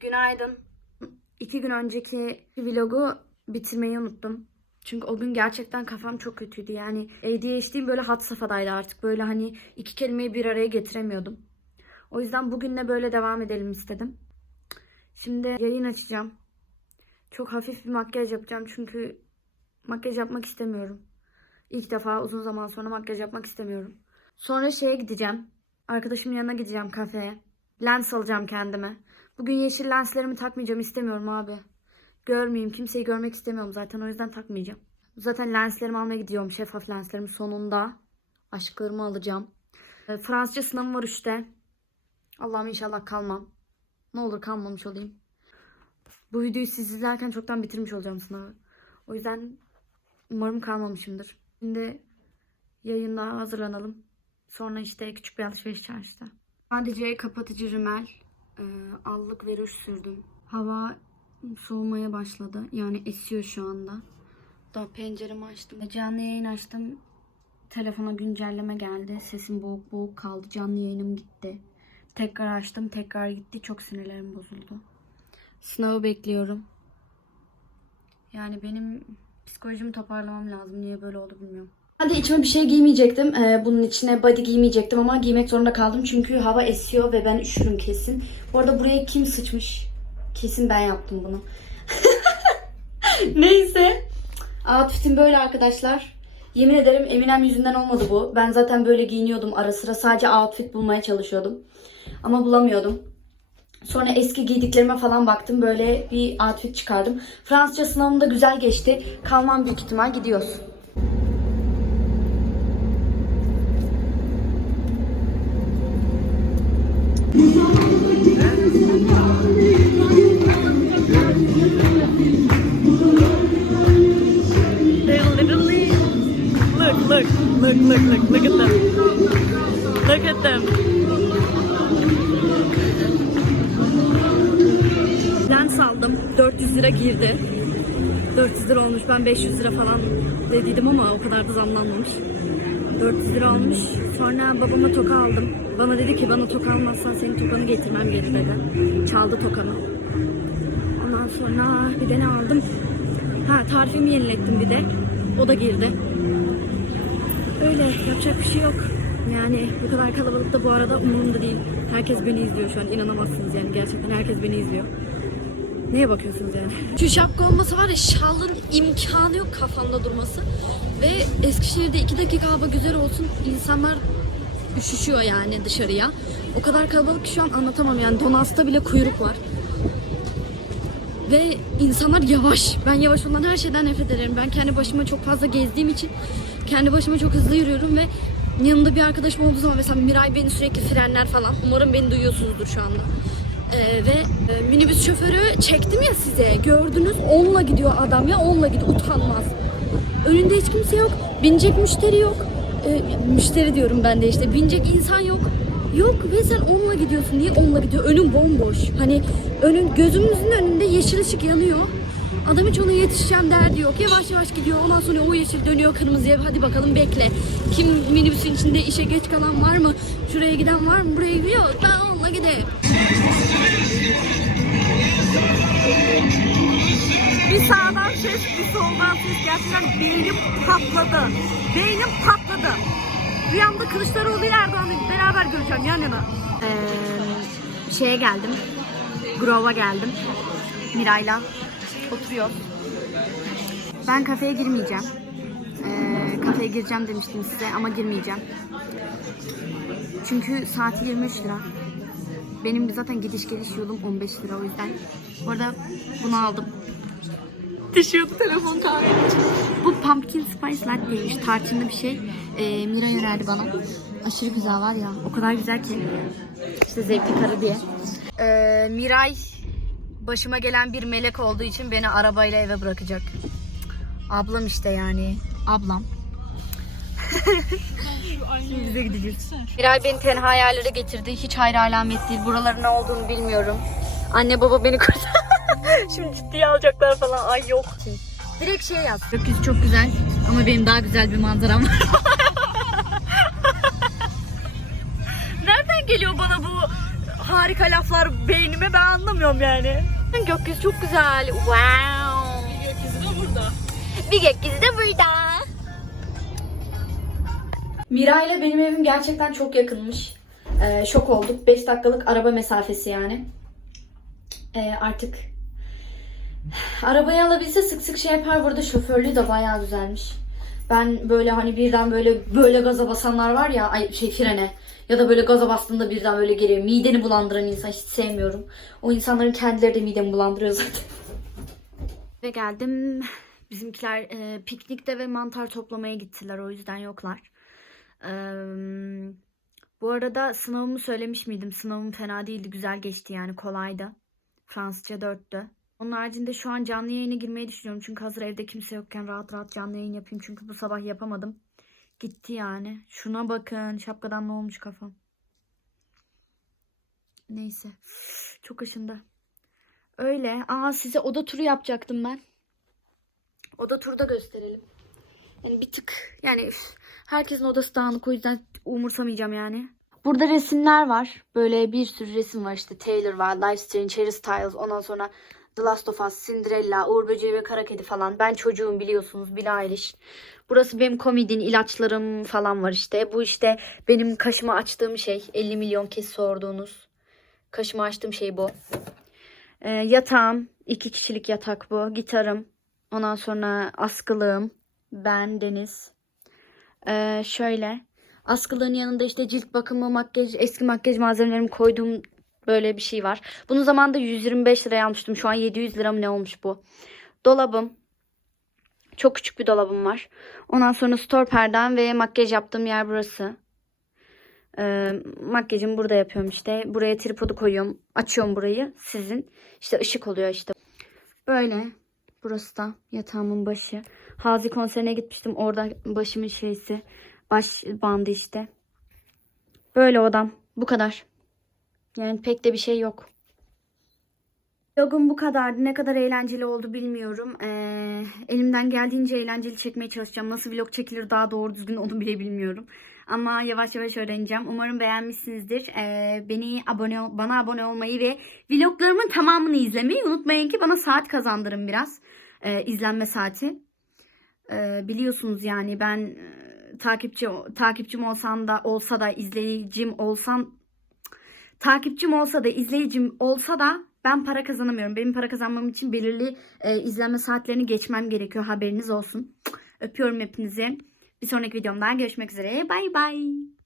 Günaydın. İki gün önceki vlogu bitirmeyi unuttum. Çünkü o gün gerçekten kafam çok kötüydü. Yani ADHD'm böyle had safhadaydı artık. Böyle hani iki kelimeyi bir araya getiremiyordum. O yüzden bugünle böyle devam edelim istedim. Şimdi yayın açacağım. Çok hafif bir makyaj yapacağım çünkü makyaj yapmak istemiyorum. İlk defa uzun zaman sonra makyaj yapmak istemiyorum. Sonra şeye gideceğim. Arkadaşımın yanına gideceğim kafeye. Lens alacağım kendime. Bugün yeşil lenslerimi takmayacağım istemiyorum abi. Görmeyeyim. Kimseyi görmek istemiyorum zaten. O yüzden takmayacağım. Zaten lenslerimi almaya gidiyorum. Şeffaf lenslerimi sonunda. Aşklarımı alacağım. E, Fransızca sınavım var işte. Allah'ım inşallah kalmam. Ne olur kalmamış olayım. Bu videoyu siz izlerken çoktan bitirmiş olacağım sınavı. O yüzden umarım kalmamışımdır. Şimdi yayında hazırlanalım. Sonra işte küçük bir alışveriş çarşıda. Sadece kapatıcı rümel, e, allık ve ruj sürdüm. Hava soğumaya başladı. Yani esiyor şu anda. Daha penceremi açtım. Canlı yayın açtım. Telefona güncelleme geldi. Sesim boğuk boğuk kaldı. Canlı yayınım gitti. Tekrar açtım. Tekrar gitti. Çok sinirlerim bozuldu. Sınavı bekliyorum. Yani benim psikolojimi toparlamam lazım. Niye böyle oldu bilmiyorum. De içime bir şey giymeyecektim. Ee, bunun içine body giymeyecektim ama giymek zorunda kaldım. Çünkü hava esiyor ve ben üşürüm kesin. Bu arada buraya kim sıçmış? Kesin ben yaptım bunu. Neyse. Outfit'im böyle arkadaşlar. Yemin ederim Eminem yüzünden olmadı bu. Ben zaten böyle giyiniyordum ara sıra. Sadece outfit bulmaya çalışıyordum. Ama bulamıyordum. Sonra eski giydiklerime falan baktım. Böyle bir outfit çıkardım. Fransızca sınavım da güzel geçti. Kalmam büyük ihtimal gidiyoruz. They literally look, look, look, look, look, look at them. Look at them. Lens aldım. 400 lira girdi. 400 lira olmuş. Ben 500 lira falan dediydim ama o kadar da zamlanmamış. 400 lira olmuş. Sonra babama toka aldım. Bana dedi ki bana toka almazsan senin tokanı getirmem geri dedi. Çaldı tokamı. Ondan sonra bir de ne aldım? Ha tarifimi yenilettim bir de. O da girdi. Öyle yapacak bir şey yok. Yani bu kadar kalabalıkta bu arada umurumda değil. Herkes beni izliyor şu an. İnanamazsınız yani gerçekten herkes beni izliyor. Neye bakıyorsunuz yani? Şu şapka olması var ya şalın imkanı yok kafamda durması. Ve Eskişehir'de iki dakika hava güzel olsun insanlar üşüşüyor yani dışarıya. O kadar kalabalık ki şu an anlatamam yani Donas'ta bile kuyruk var. Ve insanlar yavaş. Ben yavaş olan her şeyden nefret ederim. Ben kendi başıma çok fazla gezdiğim için kendi başıma çok hızlı yürüyorum ve yanımda bir arkadaşım olduğu zaman mesela Miray beni sürekli frenler falan. Umarım beni duyuyorsunuzdur şu anda. Ee, ve e, minibüs şoförü çektim ya size. Gördünüz onunla gidiyor adam ya onunla gidiyor utanmaz. Önünde hiç kimse yok. Binecek müşteri yok. Ee, müşteri diyorum ben de işte. Binecek insan yok. Yok ve sen onunla gidiyorsun. Niye onunla gidiyor? Önün bomboş. Hani önün gözümüzün önünde yeşil ışık yanıyor. Adam hiç ona yetişeceğim derdi yok. Yavaş yavaş gidiyor. Ondan sonra o yeşil dönüyor kırmızıya. Hadi bakalım bekle. Kim minibüsün içinde işe geç kalan var mı? Şuraya giden var mı? Buraya gidiyor. Ben onunla gideyim. Bir sağdan ses, bir soldan ses. Gerçekten beynim patladı. Beynim patladı. Rüyamda Kılıçdaroğlu Erdoğan'ı beraber göreceğim yan yana. Ee, şeye geldim. Grove'a geldim. Miray'la oturuyor. Ben kafeye girmeyeceğim. Ee, kafeye gireceğim demiştim size ama girmeyeceğim. Çünkü saati 23 lira. Benim zaten gidiş geliş yolum 15 lira o yüzden. Bu arada bunu aldım. Düşüyordu telefon kahve Bu pumpkin spice latte'ymiş. Tarçınlı bir şey. Ee, Mira önerdi bana. Aşırı güzel var ya. O kadar güzel ki. İşte zevkli karı diye. Ee, Miray başıma gelen bir melek olduğu için beni arabayla eve bırakacak. Ablam işte yani. Ablam. Şimdi bize gideceğiz. Miray beni tenha yerlere getirdi. Hiç hayır alamet değil. Buraların ne olduğunu bilmiyorum. Anne baba beni kurtardı. Şimdi ciddiye alacaklar falan. Ay yok. Direkt şey yaz. Gökyüzü çok güzel ama benim daha güzel bir manzaram var. Nereden geliyor bana bu harika laflar beynime ben anlamıyorum yani. Gökyüzü çok güzel. Wow. Gökyüzü de burada. Bir gökyüzü de burada. Mira ile benim evim gerçekten çok yakınmış. Ee, şok olduk. 5 dakikalık araba mesafesi yani. Ee, artık arabayı alabilse sık sık şey yapar. Burada şoförlüğü de bayağı güzelmiş. Ben böyle hani birden böyle böyle gaza basanlar var ya ay şey frene ya da böyle gaza bastığında birden böyle geliyor. Mideni bulandıran insan hiç sevmiyorum. O insanların kendileri de midemi bulandırıyor zaten. Ve geldim. Bizimkiler e, piknikte ve mantar toplamaya gittiler. O yüzden yoklar. Eee, bu arada sınavımı söylemiş miydim? Sınavım fena değildi. Güzel geçti yani. Kolaydı. Fransızca dörttü. Onun haricinde şu an canlı yayına girmeyi düşünüyorum. Çünkü hazır evde kimse yokken rahat rahat canlı yayın yapayım. Çünkü bu sabah yapamadım. Gitti yani. Şuna bakın. Şapkadan ne olmuş kafam. Neyse. Çok aşında. Öyle. Aa size oda turu yapacaktım ben. Oda turda gösterelim. Yani bir tık yani üf, herkesin odası dağınık o yüzden umursamayacağım yani. Burada resimler var. Böyle bir sürü resim var işte. Taylor var, Life Strange, Harry Styles, ondan sonra The Last of Us, Cinderella, Uğur Böceği ve Kara Kedi falan. Ben çocuğum biliyorsunuz Billie Eilish. Burası benim komedin, ilaçlarım falan var işte. Bu işte benim kaşıma açtığım şey. 50 milyon kez sorduğunuz. Kaşıma açtığım şey bu. Ee, yatağım. iki kişilik yatak bu. Gitarım. Ondan sonra askılığım. Ben Deniz. Ee, şöyle. Askılığın yanında işte cilt bakımı, makyaj, eski makyaj malzemelerimi koyduğum böyle bir şey var. Bunu zamanında 125 liraya almıştım. Şu an 700 lira mı ne olmuş bu? Dolabım. Çok küçük bir dolabım var. Ondan sonra store perdem ve makyaj yaptığım yer burası. Ee, makyajımı burada yapıyorum işte. Buraya tripodu koyuyorum. Açıyorum burayı. Sizin. İşte ışık oluyor işte. Böyle. Burası da yatağımın başı. Hazi konserine gitmiştim. Orada başımın şeysi. Baş bandı işte. Böyle odam. Bu kadar. Yani pek de bir şey yok. Vlogum bu kadardı. Ne kadar eğlenceli oldu bilmiyorum. Ee, elimden geldiğince eğlenceli çekmeye çalışacağım. Nasıl vlog çekilir daha doğru düzgün onu bile bilmiyorum. Ama yavaş yavaş öğreneceğim. Umarım beğenmişsinizdir. Ee, beni abone bana abone olmayı ve vloglarımın tamamını izlemeyi unutmayın ki bana saat kazandırın biraz. Ee, izlenme saati. Ee, biliyorsunuz yani ben e, takipçi takipçim olsan da olsa da izleyicim olsan takipçim olsa da izleyicim olsa da ben para kazanamıyorum. Benim para kazanmam için belirli e, izlenme saatlerini geçmem gerekiyor. Haberiniz olsun. Öpüyorum hepinizi. Bir sonraki videomda görüşmek üzere. Bay bay.